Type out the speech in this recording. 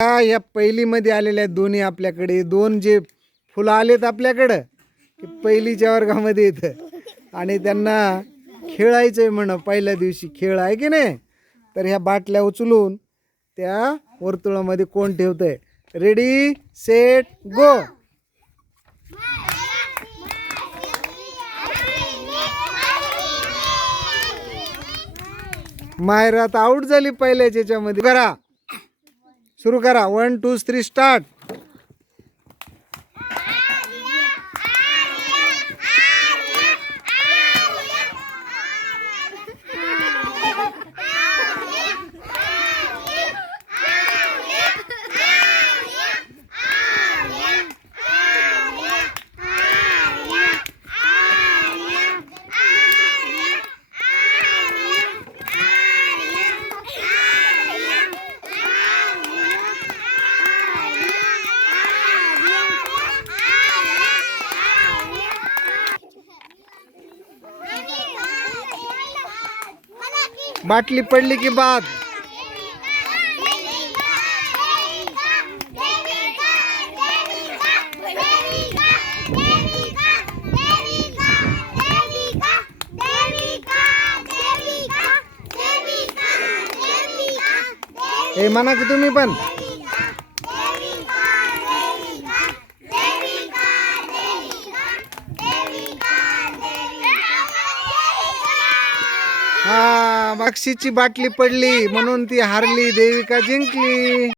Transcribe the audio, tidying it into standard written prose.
या पहिलीमध्ये आलेल्या दोन्ही आपल्याकडे दोन जे फुलं आलेत आपल्याकडं की पहिलीच्या वर्गामध्ये येतं आणि त्यांना खेळायचंय म्हण पहिल्या दिवशी खेळ आहे की नाही. तर ह्या बाटल्या उचलून त्या वर्तुळामध्ये कोण ठेवतंय. Ready set go. मायरा आता आउट झाली पहिल्याच याच्यामध्ये. करा सुरू करा. 1 2 3 स्टार्ट. बाटली पडली की बाद. हे म्हणा की तुम्ही पण. हा बक्षीची बाटली पडली म्हणून ती हारली. देविका जिंकली.